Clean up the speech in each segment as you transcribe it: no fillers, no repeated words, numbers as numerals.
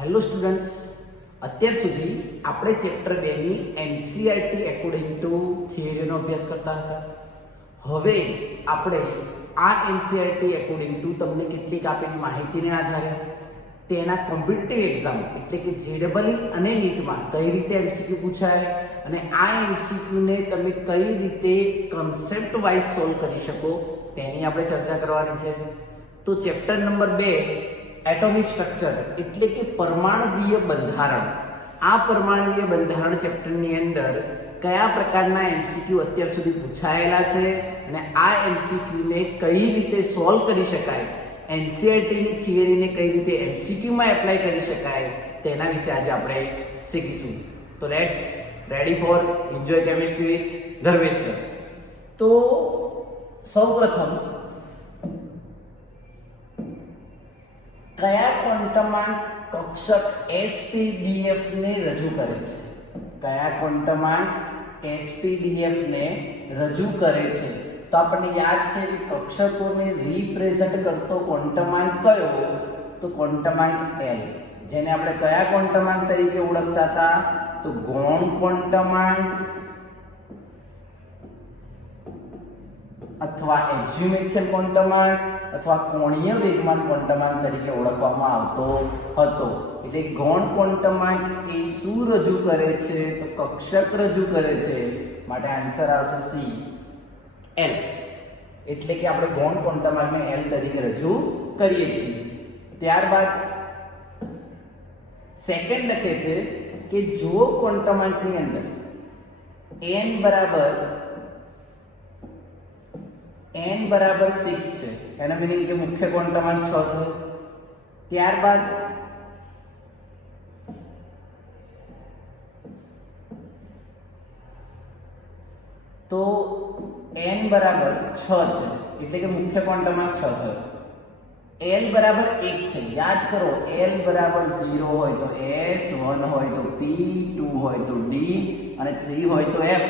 Hello students, અત્યાર સુધી આપણે ચેપ્ટર 2 ની એનસીઈઆરટી એકોર્ડિંગ ટુ થિયરીનો અભ્યાસ કરતા હતા. હવે આપણે આ એનસીઈઆરટી એકોર્ડિંગ ટુ તમને કેટલીક આપેલી માહિતીને આધારે તેના કોમ્પિટિટિવ એક્ઝામ એટલે કે જેડબલઈ અને નીટમાં કઈ રીતે એમસીક્યુ પૂછાય અને આ એમસીક્યુને તમે કઈ રીતે કન્સેપ્ટ વાઇઝ સોલ્વ કરી શકો તેની આપણે ચર્ચા કરવાની છે. તો ચેપ્ટર નંબર 2 એટોમિક સ્ટ્રક્ચર એટલે કે પરમાણુવીય બંધારણ. આ પરમાણુવીય બંધારણ ચેપ્ટરની અંદર કયા પ્રકારના એમસીક્યુ અત્યાર સુધી પૂછાયેલા છે અને આ એમસીક્યુને કઈ રીતે સોલ્વ કરી શકાય, એનસીઈઆરટીની થિયરીને કઈ રીતે એમસીક્યુમાં એપ્લાય કરી શકાય તેના વિશે આજે આપણે શીખીશું. તો let's ready for enjoy chemistry with Dharmesh sir. તો સૌપ્રથમ કયા ક્વોન્ટમાંક કક્ષક SPDF ને રજૂ કરે છે? કયા ક્વોન્ટમાંક SPDF ને રજૂ કરે છે? તો આપણને યાદ છે કે કક્ષકોને રિપ્રેઝન્ટ કરતો ક્વોન્ટમાંક કયો? તો ક્વોન્ટમાંક L, જેને આપણે કયા ક્વોન્ટમાંક તરીકે ઓળખતા હતા? તો ગૌણ ક્વોન્ટમાંક અથવા એક્ઝ્યુમેથિયલ ક્વોન્ટમાંક અથવા કોણીય વેગમાન ક્વોન્ટમાંક તરીકે ઓળખવામાં આવતો હતો. એટલે ગૌણ ક્વોન્ટમાંક એ શું રજૂ કરે છે? તો કક્ષક રજૂ કરે છે. માટે આન્સર આવશે સી, L. એટલે કે આપણે ગૌણ ક્વોન્ટમાંકને L તરીકે રજૂ કરીએ છીએ. ત્યારબાદ સેકન્ડ લખે છે કે જો ક્વોન્ટમાંકની અંદર n બરાબર 6 છે, એનો મીનિંગ કે મુખ્ય ક્વોન્ટમાંક 6 થયો. ત્યારબાદ તો n બરાબર 6 છે એટલે કે મુખ્ય ક્વોન્ટમાંક 6 થયો. l બરાબર 1 છે. યાદ કરો, l બરાબર 0 હોય તો s, 1 હોય તો p, 2 હોય તો d અને 3 હોય તો f.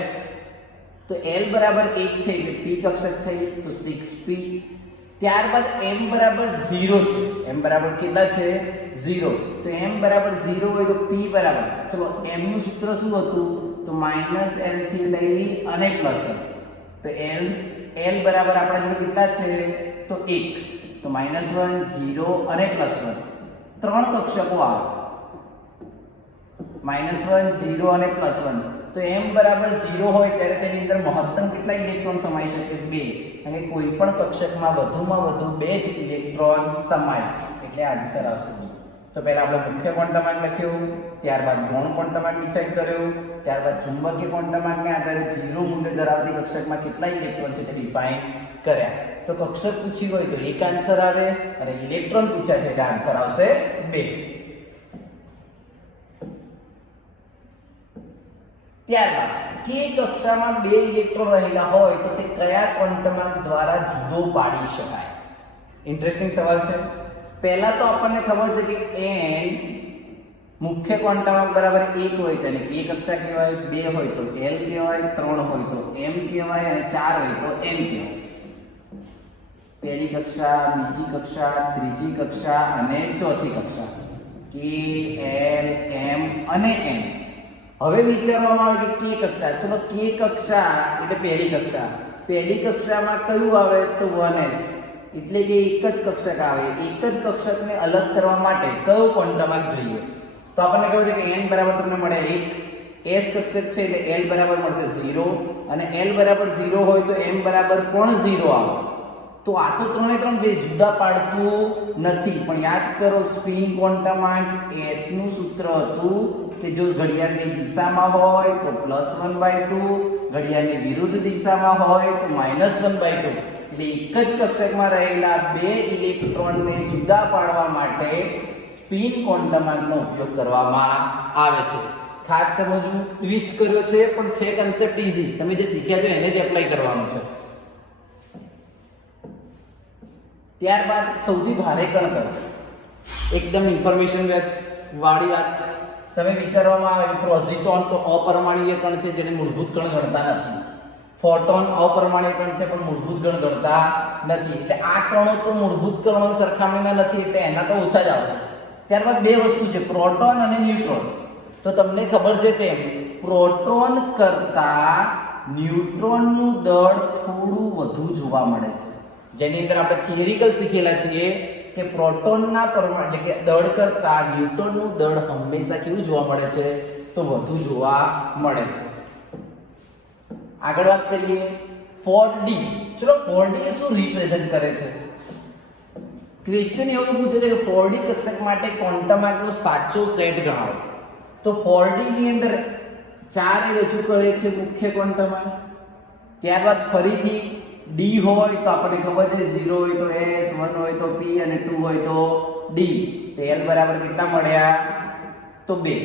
તો l બરાબર 1 છે એટલે p કક્ષક થઈ તો 6p. ત્યારબાદ m બરાબર 0 છે. m બરાબર કેટલા છે? 0. તો m બરાબર 0 હોય તો p બરાબર, ચલો m નું સૂત્ર શું હતું? તો -l થી લઈ અને પ્લસ. તો l બરાબર આપણા જોડે કેટલા છે? તો 1. તો -1, 0 અને +1 ત્રણ કક્ષકો આવે. -1, 0 અને +1. તો m બરાબર 0 હોય ત્યારે તેની અંદર મહત્તમ કેટલા ઇલેક્ટ્રોન સમાઈ શકે? 2. અને કોઈ પણ કક્ષકમાં વધુમાં વધુ 2 જ ઇલેક્ટ્રોન સમાય એટલે આન્સર આવશે. તો પહેલા આપણે મુખ્ય ક્વોન્ટમાંક લખ્યું, ત્યારબાદ ગૌણ ક્વોન્ટમાંક ડિસાઈડ કર્યો, ત્યારબાદ ચુંબકીય ક્વોન્ટમાંકને આધારે 0 મૂલ્ય ધરાવતી કક્ષકમાં કેટલા ઇલેક્ટ્રોન છે તે ડિફાઇન કર્યા. તો કક્ષક પૂછી હોય તો એક આન્સર આવે અને ઇલેક્ટ્રોન પૂછ્યા છે એટલે આન્સર આવશે 2. ત્યારબાદ કે કક્ષામાં 2 ઇલેક્ટ્રોન રહેલા હોય તો તે કયા ક્વોન્ટમાંક દ્વારા જુદો પાડી શકાય? ઇન્ટરેસ્ટિંગ સવાલ છે. પહેલા તો આપણને ખબર છે કે n મુખ્ય ક્વોન્ટમાંક બરાબર 1 હોય તો એને k કક્ષા કહેવાય, 2 હોય તો l કહેવાય, 3 હોય તો m કહેવાય અને 4 હોય તો n કહેવાય. પહેલી કક્ષા, બીજી કક્ષા, ત્રીજી કક્ષા અને ચોથી કક્ષા, k, l, m અને n. હવે વિચારવામાં આવે કે k કક્ષા. ચલો k કક્ષા એટલે પહેલી કક્ષા. પહેલી કક્ષામાં કયું આવે? તો 1s એટલે કે એક જ કક્ષક આવે. એક જ કક્ષકને અલગ કરવા માટે કયો ક્વોન્ટમાંક જોઈએ? તો આપણને કહ્યું છે કે n બરાબર તમને મળે 1, s કક્ષક છે એટલે l બરાબર મળશે 0 અને l બરાબર 0 હોય તો m બરાબર પણ 0 આવે. તો આ તો ત્રણે ત્રણ જે જુદા પાડતું નથી. પણ યાદ કરો, સ્પિન ક્વોન્ટમાંક s નું સૂત્ર હતું કે જો ઘડિયાળની દિશામાં હોય તો +1/2, ઘડિયાળની વિરુદ્ધ દિશામાં હોય તો -1/2. એટલે એક જ કક્ષકમાં રહેલા 2 ઇલેક્ટ્રોનને જુદા પાડવા માટે સ્પિન ક્વોન્ટમાંકનો ઉપયોગ કરવામાં આવે છે. ખાસ સમજવું, ટ્વિસ્ટ કર્યો છે પણ છે કન્સેપ્ટ ઈઝી. તમે જે શીખ્યા છો એને જ એપ્લાય કરવાનું છે. ત્યારબાદ સૌથી ભારે કણ કયો? એકદમ ઇન્ફોર્મેશન વાળી વાત. તમે વિચારવામાં આવે કે પ્રોઝિટોન તો અપરમાણુય કણ છે જેને મૂળભૂત કણ ગણતા નથી. ફોટોન અપરમાણુય કણ છે પણ મૂળભૂત કણ ગણતા નથી. એટલે આ કણો તો મૂળભૂત કણોની સરખામણીમાં નથી એટલે એના તો ઓછા જ આવશે. ત્યારબાદ બે વસ્તુ છે, પ્રોટોન અને ન્યુટ્રોન. તો તમને ખબર છે તેમ પ્રોટોન કરતા ન્યુટ્રોનનું દળ થોડું વધુ જોવા મળે છે, જેની અંદર આપણે થિયરિકલ શીખેલા છીએ કે પ્રોટોનના પરમાણુ એટલે કે દળ કરતા ન્યુટ્રોનનું દળ હંમેશા કેવું જોવા મળે છે, તો વધુ જોવા મળે છે. આગળ વાત કરીએ 4D. ચલો 4D એ શું રિપ્રેઝન્ટ કરે છે? ક્વેશ્ચન એવું પૂછે છે કે 4D કક્ષક માટે ક્વોન્ટમ આંકનો સાચો સેટ ગણાવો. તો 4D ની અંદર 4 રજૂ કરે છે મુખ્ય ક્વોન્ટમ આંક. ત્યારબાદ ફરીથી D હોય તો આપણને ખબર છે 0 હોય તો S, 1 હોય તો P અને 2 હોય તો D. તો L બરાબર કેટલા મળ્યા? તો 2.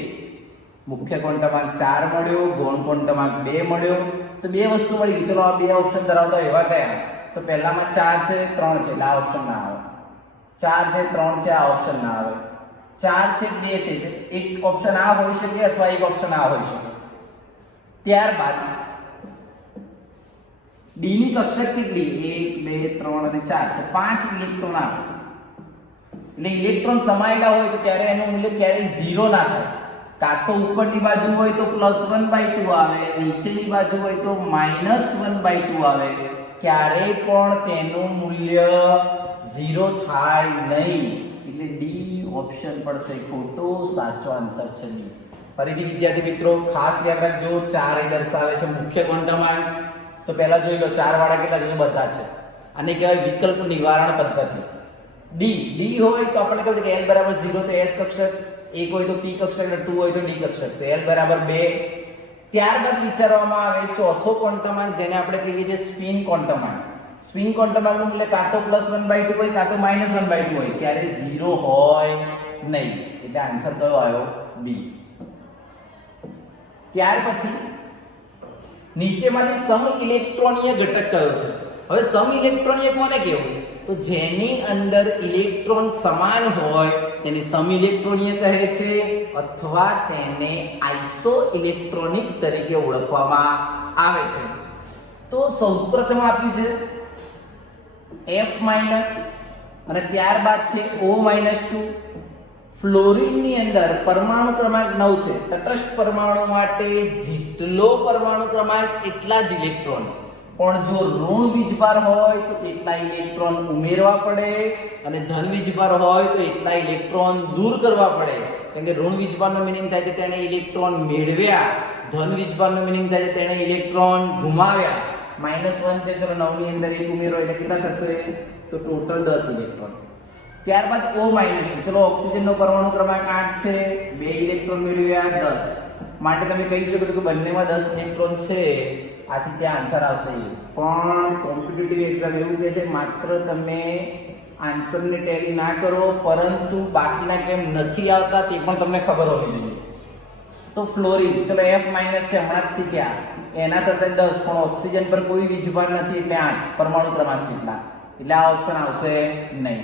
મુખ્ય ક્વોન્ટમ આંક 4 મળ્યો, ગૌણ ક્વોન્ટમ આંક 2 મળ્યો. તો બે વસ્તુ મળી ગઈ. ચલો આ બે ઓપ્શન ધરાવતા એવા કયા? તો પહેલામાં 4 છે, 3 છે એટલે આ ઓપ્શન ના આવે. 4 છે, 3 છે, આ ઓપ્શન ના આવે. 4 છે, 2 છે, એક ઓપ્શન આ હોઈ શકે અથવા એક ઓપ્શન આ હોઈ શકે. ત્યારબાદ D ની કક્ષક કેટલી? 1 2 3 અને 4. તો 5 ઇલેક્ટ્રોન આવે. એટલે ઇલેક્ટ્રોન સમાયેલા હોય તો ત્યારે એનું મૂલ્ય ક્યારેય 0 ના થાય. કાં તો ઉપરની બાજુ હોય તો +1/2 આવે, નીચેની બાજુ હોય તો -1/2 આવે. ક્યારેય પણ તેનું મૂલ્ય 0 થાય નહીં. એટલે ડી ઓપ્શન પડશે ખોટો, સાચો આન્સર છે ડી. ફરીથી વિદ્યાર્થી મિત્રો ખાસ યાદ રાખજો, 4 એ દર્શાવે છે મુખ્ય ક્વોન્ટમ આંક. તો પહેલા જોઈ લો 4 વાળા કેટલા છે? બધા છે. આને કહેવાય વિકલ્પ નિવારણ પદ્ધતિ. ડી હોય તો આપણને કહ્યું કે L બરાબર 0 તો S કક્ષક, 1 હોય તો P કક્ષક અને 2 હોય તો D કક્ષક. તો L બરાબર 2. ત્યારબાદ વિચારવામાં આવે ચોથો ક્વોન્ટમ આંક, જેને આપણે કહીએ છીએ સ્પિન ક્વોન્ટમ આંક. સ્પિન ક્વોન્ટમ આંકનું મૂલ્ય કાં તો +1/2 હોય કાં તો -1/2 હોય, ત્યારે 0 હોય નહીં. એટલે આન્સર કયો આવ્યો? B. ત્યાર પછી નીચેમાંથી સમ ઇલેક્ટ્રોનીય ઘટક કયો છે? હવે સમ ઇલેક્ટ્રોનીય કોને કહેવું? તો જેની અંદર ઇલેક્ટ્રોન સમાન હોય તેને સમ ઇલેક્ટ્રોનીય કહે છે, અથવા તેને આઇસો ઇલેક્ટ્રોનિક તરીકે ઓળખવામાં આવે છે. તો સૌપ્રથમ આપ્યું છે F- અને ત્યારબાદ છે O-2. ફ્લોરિનની અંદર પરમાણુ ક્રમાંક 9 છે. તટસ્થ પરમાણુ માટે જેટલો પરમાણુ ક્રમાંક એટલા જ ઇલેક્ટ્રોન, પણ જો ઋણ વીજભાર હોય તો તેટલા ઇલેક્ટ્રોન ઉમેરવા પડે, અને ધન વીજભાર હોય તો એટલા ઇલેક્ટ્રોન દૂર કરવા પડે. કેમ કે ઋણ વીજભારનો મીનિંગ થાય છે તેણે ઇલેક્ટ્રોન મેળવ્યા, ધન વીજભારનો મીનિંગ થાય છે તેણે ઇલેક્ટ્રોન ગુમાવ્યા. -1 છે, ચલો 9 ની અંદર 1 ઉમેરો એટલે કેટલા થશે? તો ટોટલ 10 ઇલેક્ટ્રોન. ત્યારબાદ O-, ચલો ઓક્સિજનનો પરમાણુ ક્રમાંક 8 છે, 2 ઇલેક્ટ્રોન મેળવ્યા 10. માટે તમે કહી શકો કે બંનેમાં 10 ઇલેક્ટ્રોન છે. આથી ત્યાં આન્સર આવશે. પણ કોમ્પિટિટિવ એક્ઝામ એવું કહે છે માત્ર તમે આન્સરને ટેલી ના કરો, પરંતુ બાકીના કેમ નથી આવતા તે પણ તમને ખબર હોવી જોઈએ. તો ફ્લોરિન, ચલો F- છે, હમણાં જ શીખ્યા, એના થશે 10, પણ ઓક્સિજન પર કોઈ વીજભાર નથી એટલે 8 પરમાણુ ક્રમાંક જેટલા. એટલે આ ઓપ્શન આવશે નહીં.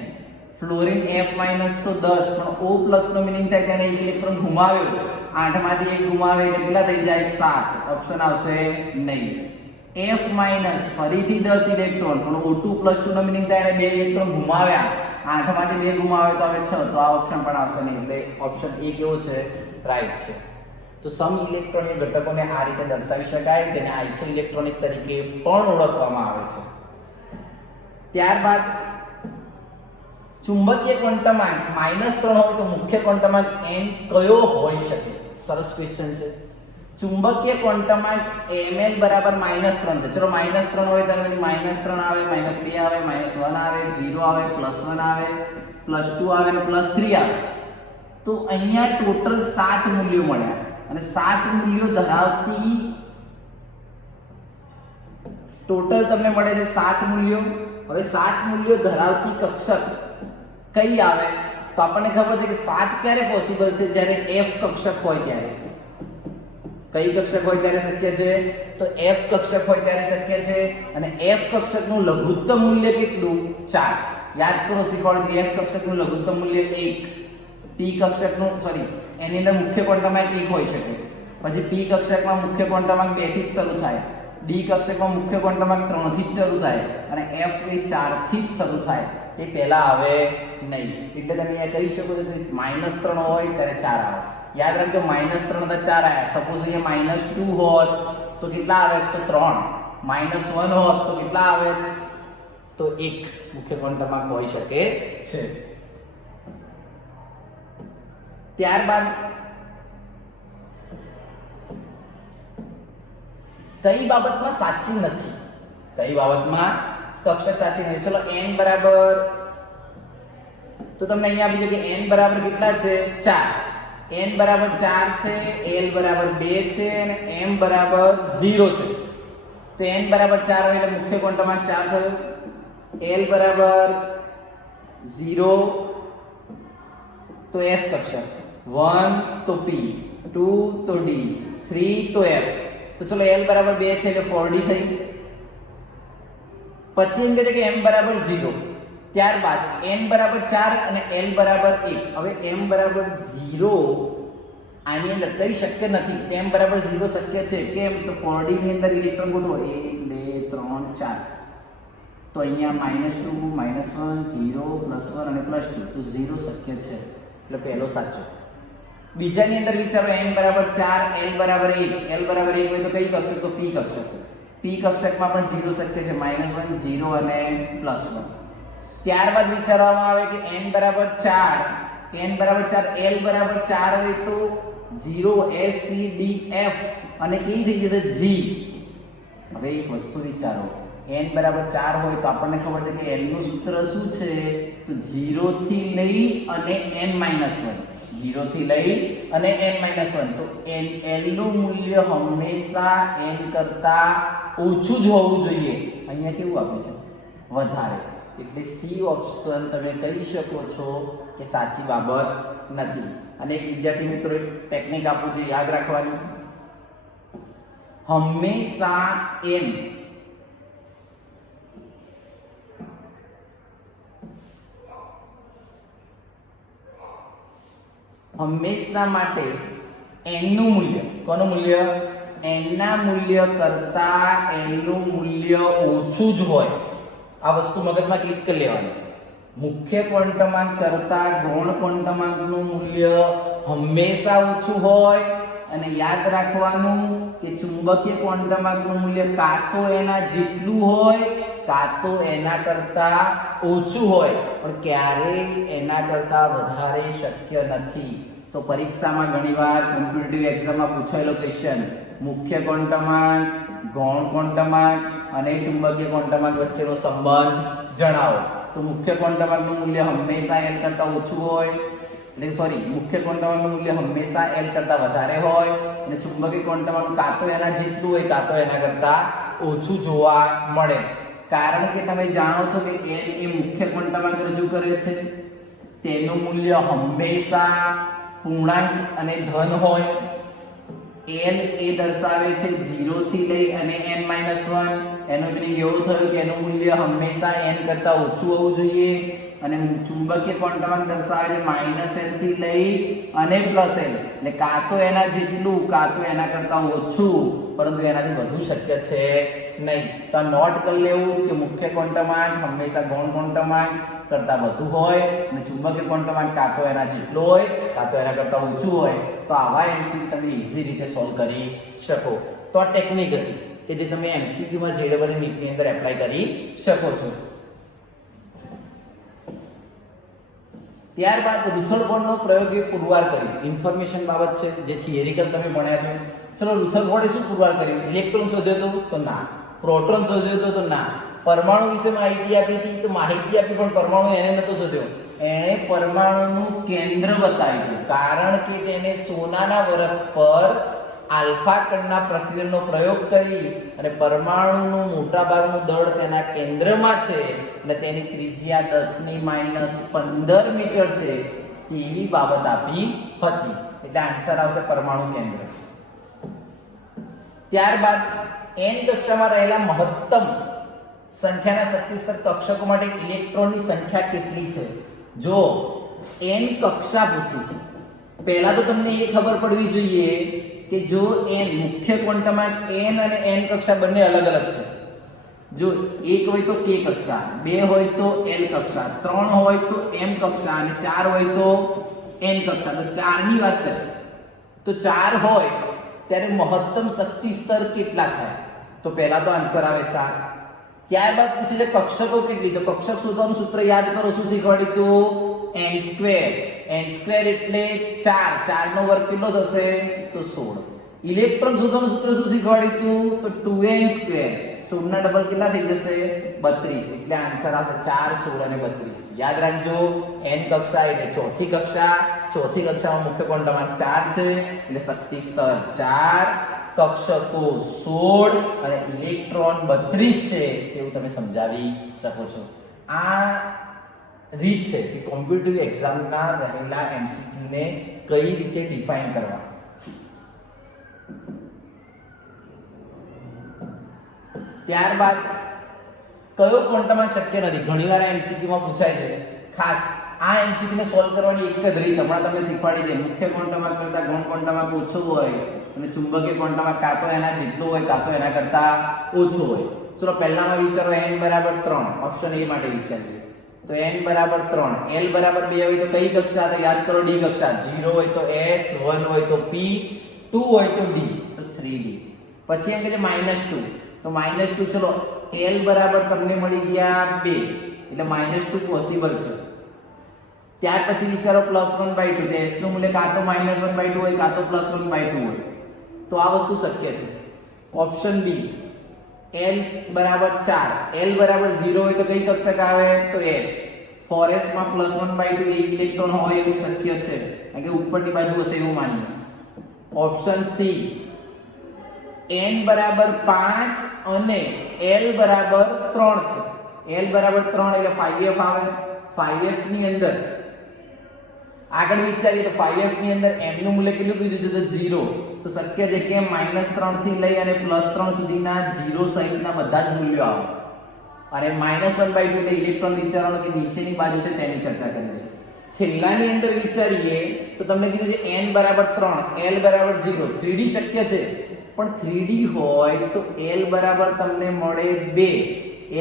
ફ્લોરિન F- તો 10, પણ O+ નો મીનિંગ થાય તેને ઇલેક્ટ્રોન ગુમાવ્યો, 8 માંથી 1 ગુમાવે એટલે કેટલા થઈ જાય? 7. ઓપ્શન આવશે નહીં. F- ફરીથી 10 ઇલેક્ટ્રોન, પણ O2+2 નો મીનિંગ થાય એને 2 ઇલેક્ટ્રોન ગુમાવ્યા, 8 માંથી 2 ગુમાવે તો આવે 6. તો આ ઓપ્શન પણ આવશે નહીં. એટલે ઓપ્શન A કેવો છે? રાઈટ છે. તો સમ ઇલેક્ટ્રોનિક ઘટકોને આ રીતે દર્શાવી શકાય, જેને આઇસો ઇલેક્ટ્રોનિક તરીકે પણ ઓળખવામાં આવે છે. ત્યારબાદ ચુંબકીય ક્વોન્ટમ આંક -3 હોય તો મુખ્ય ક્વોન્ટમ આંક n કયો હોઈ શકે? સરસ ક્વેશ્ચન છે. ચુંબકીય ક્વોન્ટમ આંક ml બરાબર -3 છે. ચલો -3 હોય તો -3 આવે, -2 આવે, -1 આવે, 0 આવે, +1 આવે, +2 આવે અને +3 આવે. તો અહીંયા ટોટલ 7 મૂલ્યો મળ્યા, અને 7 મૂલ્યો ધરાવતી ટોટલ તમને મળે છે 7 મૂલ્યો. હવે 7 મૂલ્યો ધરાવતી કક્ષક કઈ આવે? તો આપણને ખબર છે કે 7 ક્યારે પોસિબલ છે? જ્યારે F કક્ષક હોય ત્યારે. કઈ કક્ષક હોય ત્યારે શક્ય છે? તો F કક્ષક હોય ત્યારે શક્ય છે. અને F કક્ષકનું લઘુત્તમ મૂલ્ય કેટલું? 4. યાદ કરો, શીખવાડ્યું S કક્ષકનું લઘુત્તમ મૂલ્ય 1, P કક્ષકનું એની અંદર મુખ્ય ક્વોન્ટમ આંક 1 હોઈ શકે, પછી P કક્ષકમાં મુખ્ય ક્વોન્ટમ આંક 2 થી જ શરૂ થાય, D કક્ષકમાં મુખ્ય ક્વોન્ટમ આંક 3 થી જ શરૂ થાય, અને F એ 4 થી જ શરૂ થાય. તે પહેલા આવે નહીં. એટલે તમે અહીંયા કહી શકો છો કે -3 હોય ત્યારે 4 આવે. યાદ રાખજો -3 હતા 4 આવ્યા. સપોઝ અહીંયા -2 હોત તો કેટલા આવે? તો 3. -1 હોત તો કેટલા આવે? તો 1 મુખ્ય ક્વોન્ટમ હોઈ શકે છે. ત્યારબાદ કઈ બાબતમાં સાચી નથી? કઈ બાબતમાં કક્ષક સાચી નથી? ચલો n બરાબર, તો તમને અહીંયા આપી છે કે n બરાબર કેટલા છે? 4. n બરાબર 4 છે, l બરાબર 2 છે અને m બરાબર 0 છે. તો n બરાબર 4 હોય એટલે મુખ્ય ક્વોન્ટમ 4 થયો. l બરાબર 0 તો s કક્ષક, 1 તો p, 2 તો d, 3 તો f. તો ચલો l બરાબર 2 છે એટલે 4d થઈ. પછી એમ કહે છે કે m બરાબર 0. ત્યારબાદ n બરાબર 4 અને l બરાબર 1. હવે m બરાબર 0 આની અંદર કઈ શક્ય નથી. m બરાબર 0 શક્ય છે. કેમ? તો 4d ની અંદર ઇલેક્ટ્રોન ગોઠવો 1 2 3 4. તો અહીંયા -2 -1 0 +1 અને +2 તો 0 શક્ય છે. એટલે પહેલો સાચો. બીજાની અંદર વિચારો n બરાબર 4 l બરાબર 1. l બરાબર 1 હોય તો કઈ કક્ષક? તો p કક્ષક. p કક્ષકમાં પણ 0 શક્ય છે. -1 0 અને +1. ત્યારબાદ વિચારવામાં આવે કે n બરાબર 4, n બરાબર 4 l બરાબર 4 હોય તો 0 s p d f અને કઈ થઈ જશે? g. હવે એક વસ્તુ વિચારો, n બરાબર 4 હોય તો આપણને ખબર છે કે l નું સૂત્ર શું છે? તો 0 થી લઈ અને n-1. 0 થી લઈ અને n-1. તો l નું મૂલ્ય હંમેશા n કરતા ઓછું જ હોવું જોઈએ. અહીંયા કેવું આપ્યું છે? વધારે. એટલે C ઓપ્શન તમે કહી શકો છો કે સાચી બાબત નથી. અને એક વિદ્યાર્થી મિત્રો એક ટેકનિક આપું છે યાદ રાખવાની. હંમેશા n હંમેશા માટે n નું મૂલ્ય, કોનું મૂલ્ય? n ના મૂલ્ય કરતા n નું મૂલ્ય ઓછું જ હોય. આ વસ્તુ મગજમાં ક્લિક કરી લેવાની. મુખ્ય ક્વોન્ટમાંક કરતા ગૌણ ક્વોન્ટમાંકનું મૂલ્ય હંમેશા ઓછું હોય. અને યાદ રાખવાનું કે ચુંબકીય ક્વોન્ટમાંકનું મૂલ્ય કાં તો એના જેટલું હોય કાં તો એના કરતા ઓછું હોય, પણ ક્યારેય એના કરતા વધારે શક્ય નથી. તો પરીક્ષામાં ઘણીવાર કોમ્પિટિટિવ એક્ઝામમાં પૂછાયેલો ક્વેશ્ચન, મુખ્ય ક્વોન્ટમાંક, ગૌણ ક્વોન્ટમાંક અને ચુંબકીય ક્વોન્ટમાંક વચ્ચેનો સંબંધ જણાવો. તો મુખ્ય ક્વોન્ટમાંકનું મૂલ્ય હંમેશા l કરતા ઓછું હોય, એટલે સોરી, મુખ્ય ક્વોન્ટમાંકનું મૂલ્ય હંમેશા l કરતા વધારે હોય અને ચુંબકીય ક્વોન્ટમાંકનું કાં તો એના જેટલું હોય કાં તો એના કરતા ઓછું જોવા મળે. કારણ કે તમે જાણો છો કે n એ મુખ્ય ક્વોન્ટમાંક રજૂ કરે છે. તેનું મૂલ્ય હંમેશા પૂર્ણાંક અને ધન હોય. n એ દર્શાવે છે 0 થી લઈ અને n-1. એનો મીનિંગ એવો થયો કે એનું મૂલ્ય હંમેશા n કરતા ઓછું હોવું જોઈએ. અને ચુંબકીય ક્વોન્ટમાંક દર્શાવે છે -l થી લઈ અને +l, એટલે કાં તો એના જેટલું કાં તો એના કરતા ઓછું, પરંતુ એનાથી વધુ શક્ય છે નહીં. તો આ નોટ કરી લેવું કે મુખ્ય ક્વોન્ટમાંક હંમેશા ગૌણ ક્વોન્ટમાંક કરતા વધુ હોય અને ચુંબકીય ક્વોન્ટમાંક કાં તો એના જેટલો હોય કાં તો એના કરતા ઓછું હોય. તો આવા MCQ તમે ઈઝી રીતે સોલ્વ કરી શકો. તો આ ટેકનિક હતી કે જે તમે MCQ માં JEE નીટની અંદર એપ્લાય કરી શકો છો. ત્યારબાદ રુથરફોર્ડનો પ્રયોગ એ પુરવાર કર્યું. ઇન્ફોર્મેશન બાબત છે જે થિયરિકલ તમે ભણ્યા છો. ચલો, રુથરફોર્ડે શું પુરવાર કર્યું? ઇલેક્ટ્રોન શોધ્યો તો ના. પ્રોટોન શોધ્યો તો ના. પરમાણુ વિશે માહિતી આપી હતી તો માહિતી આપી, પણ પરમાણુ એને નતો શોધ્યો. એણે પરમાણુનું કેન્દ્ર બતાવ્યું, કારણ કે તેને સોનાના વરખ પર આલ્ફા કણના પ્રક્રિયનનો પ્રયોગ કરી અને પરમાણુનું મોટા ભાગનું દળ તેના કેન્દ્રમાં છે અને તેની ત્રિજ્યા 10⁻15 મીટર છે એવી બાબત આપી હતી. એટલે આન્સર આવશે પરમાણુ કેન્દ્ર. ત્યારબાદ n કક્ષામાં રહેલા મહત્તમ સંખ્યાના શક્તિ સ્તર કક્ષકો માટે ઇલેક્ટ્રોનની સંખ્યા કેટલી છે? જો n કક્ષા પૂછી છે, પહેલા તો તમને એ ખબર પડવી જોઈએ કે જો n મુખ્ય ક્વોન્ટમાંક n અને n કક્ષા બંને અલગ અલગ છે. જો 1 હોય તો k કક્ષા, 2 હોય તો l કક્ષા, 3 હોય તો m કક્ષા અને 4 હોય તો n કક્ષા. તો 4 ની વાત કરીએ તો 4 હોય ત્યારે મહત્તમ શક્તિ સ્તર કેટલા થાય? તો પહેલા તો આન્સર આવે 4. ત્યારબાદ પૂછે છે કક્ષકો કેટલી? તો કક્ષક શોધવાનું સૂત્ર યાદ કરો, શું શીખવાડ્યું હતું? n square. n સ્ક્વેર એટલે 4, 4 નો વર્ગ કેટલો થશે? તો 16. ઇલેક્ટ્રોન શોધવાનું સૂત્ર શું શીખવાડ્યું હતું? તો 2n સ્ક્વેર. 16 ના ડબલ કેટલા થઈ જશે? 32. એટલે આન્સર આવશે 4, 16 અને 32. યાદ રાખજો, n કક્ષા એટલે ચોથી કક્ષા. ચોથી કક્ષામાં મુખ્ય ક્વોન્ટમ 4 છે એટલે શક્તિ સ્તર 4, કક્ષકો 16 અને ઇલેક્ટ્રોન 32 છે એવું તમે સમજાવી શકો છો. આ રીત છે કે કોમ્પિટિટિવ એક્ઝામના રહેલા એમસીક્યુ ને કઈ રીતે ડિફાઇન કરવા. ત્યારબાદ કયો ક્વોન્ટમ શક્ય નથી? ઘણીવાર એમસીક્યુ માં પૂછાય છે. ખાસ આ એમસીક્યુ ને સોલ્વ કરવાની એક જ રીત હમણાં તમને શીખવાડી દે. મુખ્ય ક્વોન્ટમ કરતા ગૌણ ક્વોન્ટમ ઓછો હોય અને ચુંબકીય ક્વોન્ટમ કાં તો એના જેટલું હોય કાં તો એના કરતા ઓછું હોય. ચલો પહેલામાં વિચારો n બરાબર 3. ઓપ્શન એ માટે વિચારીએ તો n બરાબર 3, l બરાબર 2 હોય તો કઈ કક્ષા? તો યાદ કરો d કક્ષા. 0 હોય તો s, 1 હોય તો p, 2 હોય તો d, તો 3d. પછી એમ કે છે -2 તો -2 ચલો l બરાબર તમને મળી ગયા 2 એટલે -2 પોસિબલ છે. ત્યાર પછી વિચારો +1/2 તો s નું મૂલ્ય કાં તો -1/2 હોય કાં તો +1/2 હોય. તો આ વસ્તુ શક્ય છે. ઓપ્શન બી l બરાબર 4, l બરાબર 0 હોય તો કઈ કક્ષક આવે? તો s. 4s માં +1/2 એક ઇલેક્ટ્રોન હોય એવું શક્ય છે કારણ કે ઉપરની બાજુ હશે એવું માનીએ. ઓપ્શન સી n બરાબર 5 અને l બરાબર 3 છે. l બરાબર 3 એટલે 5f આવે. 5f ની અંદર આગળ વિચારીએ તો 5f ની અંદર m નું મૂલ્ય કેટલું કીધું છે? તો 0. તો શક્ય છે કે -3 થી લઈ અને +3 સુધીના 0 સહિતના બધા જ મૂલ્યો આવે. અને -1/2 એટલે ઇલેક્ટ્રોન વિચારવાનો કે નીચેની બાજુ છે તેની ચર્ચા કરીએ. છેલ્લાની અંદર વિચારીએ તો તમને કીધું છે n બરાબર 3, l બરાબર 0. 3d શક્ય છે પણ 3d હોય તો l બરાબર તમને મળે 2.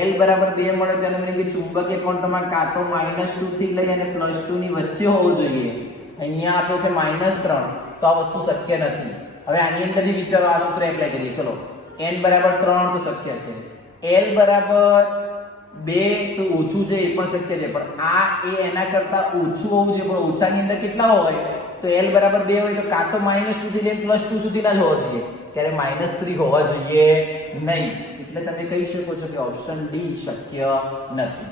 l બરાબર 2 મળે તો એને કે ચુંબકીય ક્વોન્ટમમાં કાં તો -2 થી લઈ અને +2 ની વચ્ચે હોવું જોઈએ. અહીંયા આપ્યો છે -3 તો આ વસ્તુ શક્ય નથી. હવે આની અંદરથી વિચારો, આ સૂત્ર એપ્લાય કરીએ. ચલો n બરાબર 3 તો શક્ય છે, l બરાબર 2 તો ઓછું છે એ પણ શક્ય છે, પણ આ એ એના કરતા ઓછું હોવું જોઈએ. પણ ઓછાની અંદર કેટલા હોય? તો l બરાબર 2 હોય તો કાં તો -2 થી લઈને +2 સુધીના જ હોવા જોઈએ, ત્યારે -3 હોવા જોઈએ નહીં. એટલે તમે કહી શકો છો કે ઓપ્શન ડી શક્ય નથી.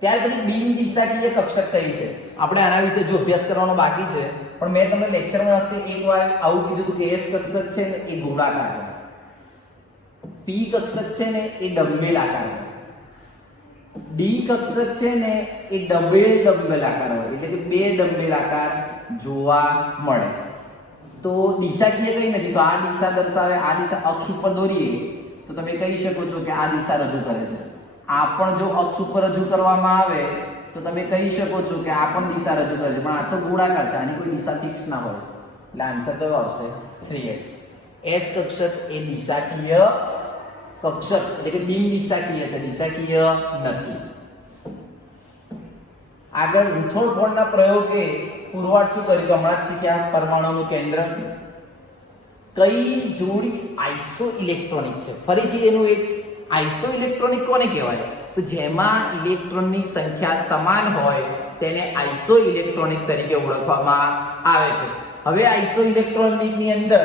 ત્યાર પછી બિન દિશાકીય કક્ષક કઈ છે? આપણે આના વિશે જો અભ્યાસ કરવાનો બાકી છે, પણ મેં તમને લેક્ચરમાં વખતે એકવાર આવું કીધું હતું કે s કક્ષક છે ને એ ગોળાકાર હોય, p કક્ષક છે ને એ ડમ્બેલ આકાર હોય, d કક્ષક છે ને એ ડમ્બેલ આકાર હોય, એટલે કે બે ડમ્બેલ આકાર જોવા મળે. તો દિશાકીય કઈ નથી. તો આ દિશા દર્શાવે, આ દિશા અક્ષ ઉપર દોરીએ તો તમે કહી શકો છો કે આ દિશા રજૂ કરે છે. આ પણ જો અક્ષ ઉપર રજૂ કરવામાં આવે તો તમે કહી શકો છો કે આ પણ દિશા રજૂ કરે છે, પણ આ તો ગોળાકાર છે, આની કોઈ દિશા ફિક્સ ના હોય. એટલે આન્સર કયો આવશે? 3s. s કક્ષક એ દિશાકીય કક્ષક એટલે કે બિન દિશાકીય છે, દિશાકીય નથી. આગળ રુથરફોર્ડના પ્રયોગે પુરવાર શું કર્યું? તો હમણાં જ શીખ્યા, પરમાણુનું કેન્દ્ર. કઈ જોડી આઇસો ઇલેક્ટ્રોનિક છે? ફરીથી એનું એ જ આઇસો ઇલેક્ટ્રોનિક કોને કહેવાય? તો જેમાં ઇલેક્ટ્રોનની સંખ્યા સમાન હોય તેને આઇસો ઇલેક્ટ્રોનિક તરીકે ઓળખવામાં આવે છે. હવે આઇસો ઇલેક્ટ્રોનિકની અંદર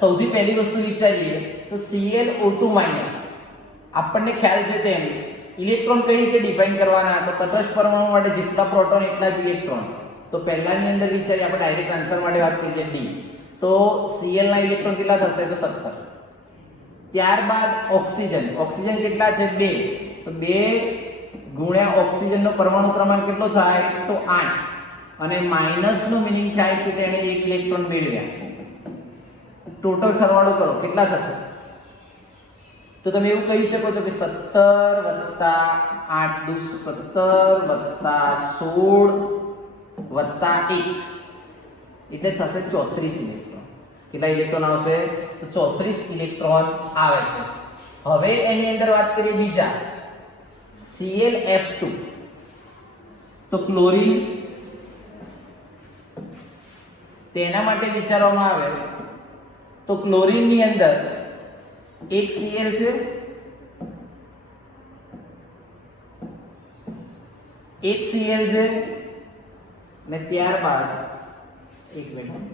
સૌથી પહેલી વસ્તુ વિચારીએ તો ClO2- આપણને ખ્યાલ છે તેમ ઇલેક્ટ્રોન કઈ રીતે ડિફાઇન કરવાના? તો તટસ્થ પરમાણુ માટે જેટલા પ્રોટોન એટલા જ ઇલેક્ટ્રોન. તો પહેલાની અંદર વિચારીએ, આપણે ડાયરેક્ટ આન્સર માટે વાત કરીએ D. તો Cl ના ઇલેક્ટ્રોન કેટલા થશે? તો 17. ત્યારબાદ ઓક્સિજન કેટલા છે? 2. તો 2 ગુણ્યા ઓક્સિજનનો પરમાણુ ક્રમાંક કેટલો થાય? તો 8. અને માઈનસ નો મીનિંગ થાય કે તેણે એક ઇલેક્ટ્રોન મેળવ્યા. ટોટલ સરવાળો કરો કેટલા થશે? તો તમે એવું કહી શકો છો કે 17 + 8 = 17 + 16 + 1 એટલે થશે 34 ઇલેક્ટ્રોન. કેટલા ઇલેક્ટ્રોન આવશે? તો 34 ઇલેક્ટ્રોન આવે છે. હવે એની અંદર વાત કરીએ બીજા ClF2. તો ક્લોરીન, તેના માટે વિચારવામાં આવે તો ક્લોરીન ની અંદર એક Cl છે, એક Cl છે ને ત્યારબાદ એક મિનિટ,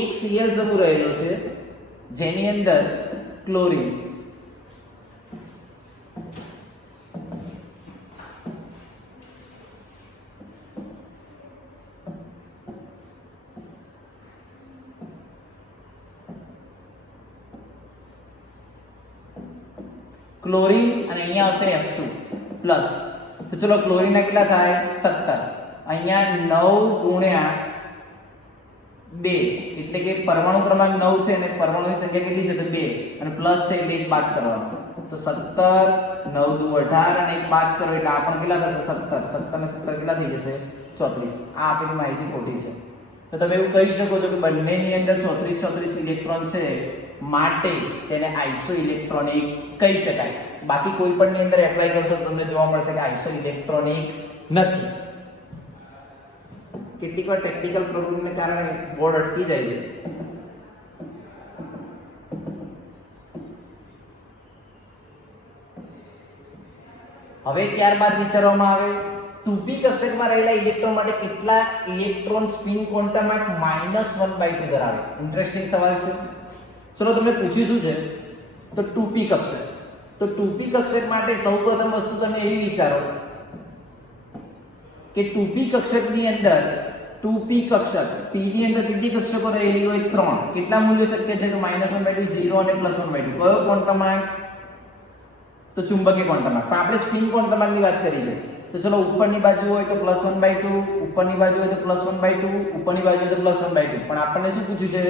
એક Cl સમૂહ રહેલો છે જેની અંદર ક્લોરીન. ક્લોરીન અને અહીંયા આવશે F2 પ્લસ. તો ચલો ક્લોરીન ના કેટલા થાય? 17. અહીંયા 9 ગુણ્યા 2 એટલે કે પરમાણુ ક્રમાંક 9 છે અને પરમાણુની સંખ્યા કેટલી છે? તો 2 અને પ્લસ છે એટલે 1 બાદ કરવાનો. તો 17 9 દુ 18 અને 1 બાદ કરો એટલે આપણને કેટલા થશે? 17. 17 ને 17 કેટલા થઈ જશે? 34. આ આપેલી માહિતી ખોટી છે. તો તમે એવું કહી શકો છો કે બંનેની અંદર 34 ઇલેક્ટ્રોન છે માટે તેને આઇસો ઇલેક્ટ્રોનિક કહી શકાય. બાકી કોઈ પણ ની અંદર એપ્લાય કરશો તો તમને જોવા મળશે કે આઇસો ઇલેક્ટ્રોનિક નથી. કેટલીક વાર ટેકનિકલ પ્રોબ્લેમને કારણે બોર્ડ અટકી જાય છે. હવે ત્યારબાદ વિચારવામાં આવે 2p કક્ષકમાં રહેલા ઇલેક્ટ્રોન માટે કેટલા ઇલેક્ટ્રોન સ્પિન ક્વોન્ટમ આંક -1/2 ધરાવે? ઇન્ટરેસ્ટિંગ સવાલ છે. ચલો તમને પૂછ્યું છે તો 2p કક્ષક. તો 2p કક્ષક માટે સૌપ્રથમ વસ્તુ તમે એવી વિચારો કે 2p કક્ષકની અંદર 2p કક્ષક p ની અંદર કેટલી કક્ષકો રહેલી હોય? 3. કેટલા મૂલ્યો શક્ય છે? તો -1/2, 0 અને +1/2. કયો ક્વોન્ટમ આંક? તો ચુંબકીય ક્વોન્ટમ આંક. પણ આપણે સ્પિન ક્વોન્ટમ આંકની વાત કરી છે. તો ચલો ઉપરની બાજુ હોય તો +1/2, ઉપરની બાજુ હોય તો +1/2, ઉપરની બાજુ હોય તો +1/2. પણ આપણને શું પૂછ્યું છે?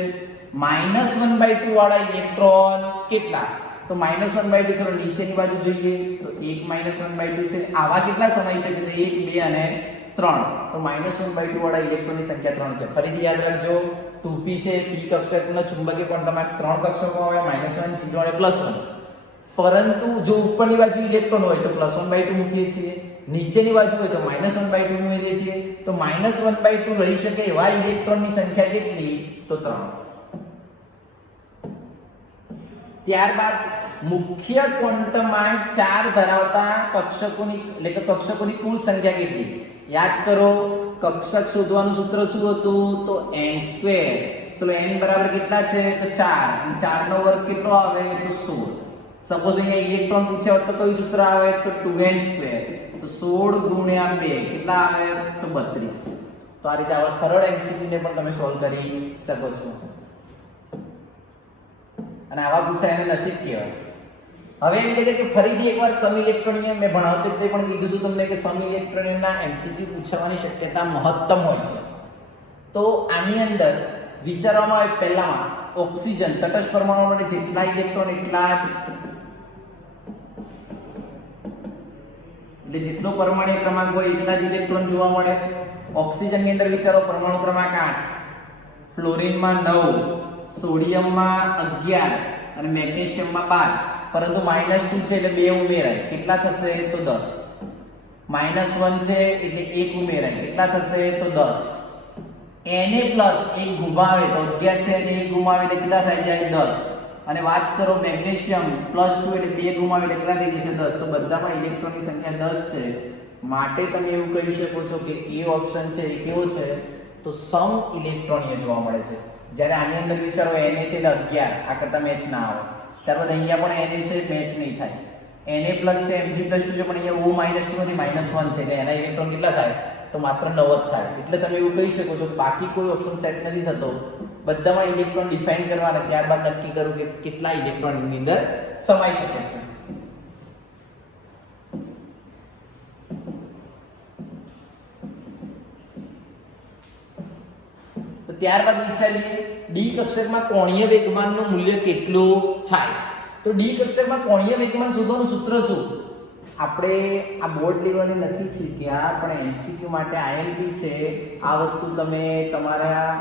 -1/2 વાળા ઇલેક્ટ્રોન કેટલા? તો -1/2. ચલો નીચેની બાજુ જોઈએ તો 1 -1/2 છે. આવા કેટલા સમાઈ શકે? તો 1 2 અને 3. તો -1/2 વાળા ઇલેક્ટ્રોનની સંખ્યા 3 છે. ફરીથી યાદ રાખજો 2p છે, p કક્ષકનો ચુંબકીય ક્વોન્ટમ આંક 3 કક્ષકો આવે, -1 0 અને +1. પરંતુ જો ઉપરની બાજુ ઇલેક્ટ્રોન હોય તો +1/2 મૂકીએ છીએ, નીચેની બાજુ હોય તો -1/2 મૂકીએ છીએ. તો -1/2 રહી શકે એવા ઇલેક્ટ્રોનની સંખ્યા કેટલી? તો 3. ત્યારબાદ મુખ્ય ક્વોન્ટમાંક 4 ધરાવતા કક્ષકોની એટલે કે કક્ષકોની કુલ સંખ્યા કેટલી? યાદ કરો કક્ષક શોધવાનું સૂત્ર શું હતું? તો n². ચલો n બરાબર કેટલા છે? તો 4. અને 4 નો વર્ગ કેટલો આવે? તો 16. સપોઝ અહીંયા ઇલેક્ટ્રોન પૂછ્યા હોત તો કયું સૂત્ર આવે? તો 2n². તો 16 ગુણ્યા 2 કેટલા આવે? તો 32. તો આ રીતે આવા સરળ MCQ ને પણ તમે સોલ્વ કરી શકો છો. અને આવા પૂછાય એને નસીબ કહેવાય. હવે એમ કહે છે કે ફરીથી એકવાર સમ ઇલેક્ટ્રોનિયમ મેં ભણાવતે તે પણ કીધું હતું તમને કે સમ ઇલેક્ટ્રોનિયમના MCQ પૂછવાની શક્યતા મહત્તમ હોય છે. તો આની અંદર વિચારવામાં આવે પહેલામાં ઓક્સિજન તટસ્થ પરમાણુ માટે જેટલા ઇલેક્ટ્રોન એટલા જ એટલે જેટલો પરમાણુ ક્રમાંક હોય એટલા જ ઇલેક્ટ્રોન જોવા મળે. ઓક્સિજનની અંદર વિચારો પરમાણુ ક્રમાંક 8, ફ્લોરિનમાં 9, સોડિયમમાં 11 અને મેગ્નેશિયમમાં 12. પરંતુ -2 છે એટલે 2 ઉમેરાય. કેટલા થશે? તો 10. -1 છે એટલે 1 ઉમેરાય. કેટલા થશે? તો 10. Na+ 1 ગુમાવે તો 11 છે અને 1 ગુમાવે એટલે કેટલા થઈ જાય? 10. અને વાત કરો મેગ્નેશિયમ +2 એટલે 2 ગુમાવે એટલે કેટલા થઈ જશે? 10. તો બધામાં ઇલેક્ટ્રોનની સંખ્યા 10 છે. માટે તમે એવું કહી શકો છો કે એ ઓપ્શન છે એ કેવો છે? તો સમ ઇલેક્ટ્રોનિય જોવા મળે છે. જ્યારે આની અંદર વિચારો Na છે એટલે 11, આ કરતા મેચ ના આવે. ત્યારબાદ અહીંયા પણ Na છે, મેચ નહીં થાય. Na+ છે Mg+2 છે પણ અહીંયા O- -2 માંથી -1 છે એટલે એના ઇલેક્ટ્રોન કેટલા થાય? તો માત્ર 9 જ થાય. એટલે તમે એવું કહી શકો છો બાકી કોઈ ઓપ્શન સેટ નથી થતો. બધામાં ઇલેક્ટ્રોન ડિફાઇન કરવા અને ત્યારબાદ નક્કી કરવું કે કેટલા ઇલેક્ટ્રોન ની અંદર સમાઈ શકે છે. તો ત્યારબાદ વિચારીએ ડી કક્ષકમાં કોણીય વેગમાનનું મૂલ્ય કેટલું થાય? તો ડી કક્ષકમાં કોણીય વેગમાન શોધવાનું સૂત્ર શું? આપણે આ બોર્ડ લેવલે નથી શીખ્યા પણ એમસીક્યુ માટે આઈએમપી છે. આ વસ્તુ તમે તમારા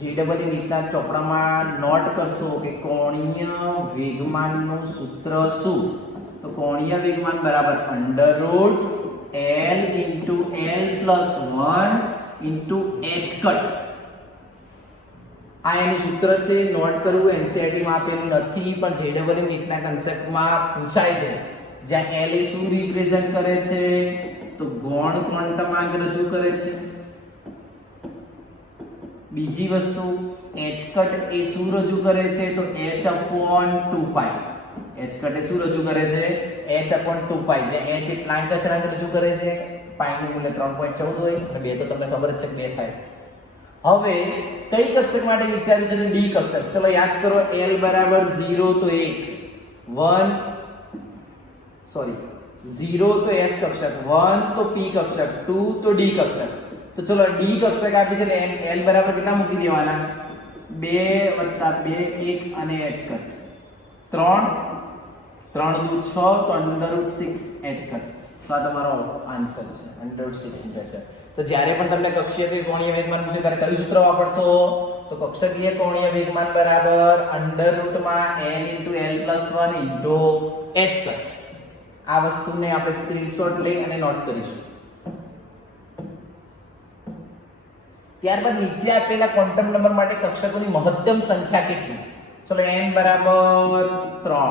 JEE નીટના ચોપડામાં નોટ કરશો કે કોણીય વેગમાનનું સૂત્ર શું. તો કોણીય વેગમાન બરાબર √L * L + 1 * h કટ. આ એનું સૂત્ર છે. નોટ કરવું. એનસીઈઆરટી માં આપેલું નથી પણ JEE નીટના કન્સેપ્ટમાં પૂછાય છે. જ્યાં L એ શું રિપ્રેઝન્ટ કરે છે? તો ગૌણ ક્વોન્ટમ રજૂ કરે છે. બીજી વસ્તુ h કટ એ શું રજૂ કરે છે? તો h/2π. h કટ એ શું રજૂ કરે છે? h/2π. જ્યાં h એ પ્લાન્ક અચળાંક રજૂ કરે છે. પાઈ નું મૂલ્ય 3.14 હોય અને 2 તો તમને ખબર જ છે કે 2 થાય. હવે કઈ કક્ષક માટે વિચાર્યું છે? તો ડી કક્ષક. ચલો યાદ કરો. L બરાબર 0 તો 1 0 તો S કક્ષક, 1 તો P કક્ષક, 2 તો D કક્ષક. તો ચલો D કક્ષક આપી છે એટલે L બરાબર કેટલા મૂકી દેવાના? 2 + 2 1 અને h કટ 3 3 × 6 તો √6 h કટ. તો આ તમારો આન્સર છે √6 h કટ. તો જ્યારે પણ તમને કક્ષીય કોણીય વેગમાન પૂછે ત્યારે કયું સૂત્ર વાપરશો? તો કક્ષકીય કોણીય વેગમાન બરાબર √L * L + 1 * h કટ. આ વસ્તુને આપણે સ્ક્રીનશોટ લઈ અને નોટ કરીશું. ત્યારબાદ નીચે આપેલા ક્વોન્ટમ નંબર માટે કક્ષકોની મહત્તમ સંખ્યા કેટલી? ચલો n બરાબર 3,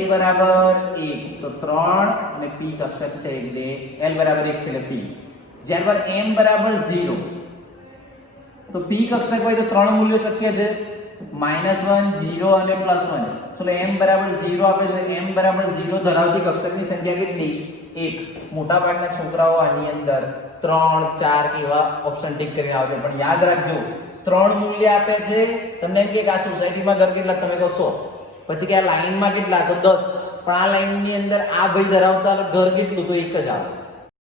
l બરાબર 1 તો 3 અને p કક્ષક છે એટલે l બરાબર 1 છે એટલે p. ત્યારબાદ m બરાબર 0 તો p કક્ષક હોય તો 3 મૂલ્યો શક્ય છે -1 0 અને +1. ચલો m બરાબર 0 આપે તો m બરાબર 0 ધરાવતી કક્ષકની સંખ્યા કેટલી? 1. મોટા ભાગના છોકરાઓ આની અંદર 3 4 એવા ઓપ્શન ટિક કરીને આવશે પણ યાદ રાખજો 3 મૂલ્ય આપે છે. તમને એમ કે આ સોસાયટીમાં ઘર કેટલા? તમે કહો 100. પછી કે આ લાઈનમાં કેટલા? તો 10. પણ આ લાઈનની અંદર આ ભાઈ ધરાવતા ઘર કેટલું? તો એક જ આવે.